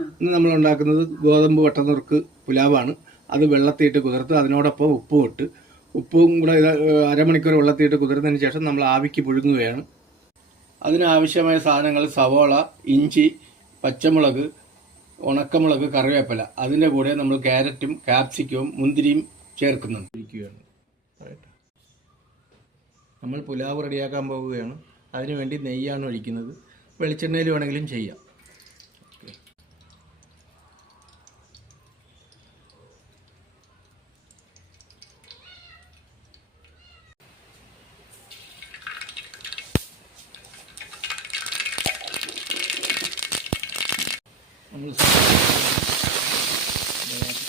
ഇന്ന് നമ്മൾ ഉണ്ടാക്കുന്നത് ഗോതമ്പ് വട്ടനുറുക്ക് പുലാവാണ്. അത് വെള്ളത്തിയിട്ട് കുതിർത്ത് അതിനോടൊപ്പം ഉപ്പും ഇട്ട് ഉപ്പും കൂടെ അരമണിക്കൂർ വെള്ളത്തിയിട്ട് കുതിർന്നതിന് ശേഷം നമ്മൾ ആവിക്ക് പുഴുങ്ങുകയാണ്. അതിനാവശ്യമായ സാധനങ്ങൾ സവോള, ഇഞ്ചി, പച്ചമുളക്, ഉണക്കമുളക്, കറിവേപ്പില. അതിൻ്റെ കൂടെ നമ്മൾ ക്യാരറ്റും ക്യാപ്സിക്കവും മുന്തിരിയും ചേർക്കുന്നുണ്ട്. നമ്മൾ പുലാവ് റെഡിയാക്കാൻ പോവുകയാണ്. അതിനുവേണ്ടി നെയ്യാണ് ഒഴിക്കുന്നത്. വെളിച്ചെണ്ണയിൽ വേണമെങ്കിലും ചെയ്യാം. നമ്മൾ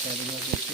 കാര്യങ്ങളൊക്കെ വെച്ച്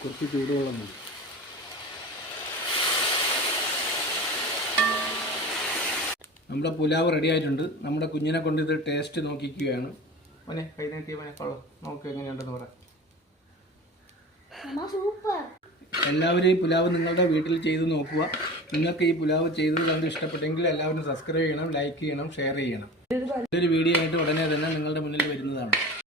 കുറച്ച് ചൂടുവെള്ളം മതി. നമ്മുടെ പുലാവ് റെഡി ആയിട്ടുണ്ട്. നമ്മുടെ കുഞ്ഞിനെ കൊണ്ട് ഇത് ടേസ്റ്റ് നോക്കിക്കുകയാണ്. മോനെ കൈ നീട്ടിയ മോനെ കൊള്ളാം, നോക്ക് എങ്ങനെയുണ്ടെന്ന് പറ. എല്ലാവരും ഈ പുലാവ് നിങ്ങളുടെ വീട്ടിൽ ചെയ്ത് നോക്കുക. നിങ്ങൾക്ക് ഈ പുലാവ് ചെയ്തത് കണ്ട് ഇഷ്ടപ്പെട്ടെങ്കിൽ എല്ലാവരും സബ്സ്ക്രൈബ് ചെയ്യണം, ലൈക്ക് ചെയ്യണം, ഷെയർ ചെയ്യണം. ഒരു വീഡിയോ ആയിട്ട് ഉടനെ തന്നെ നിങ്ങളുടെ മുന്നിൽ വരുന്നതാണ്.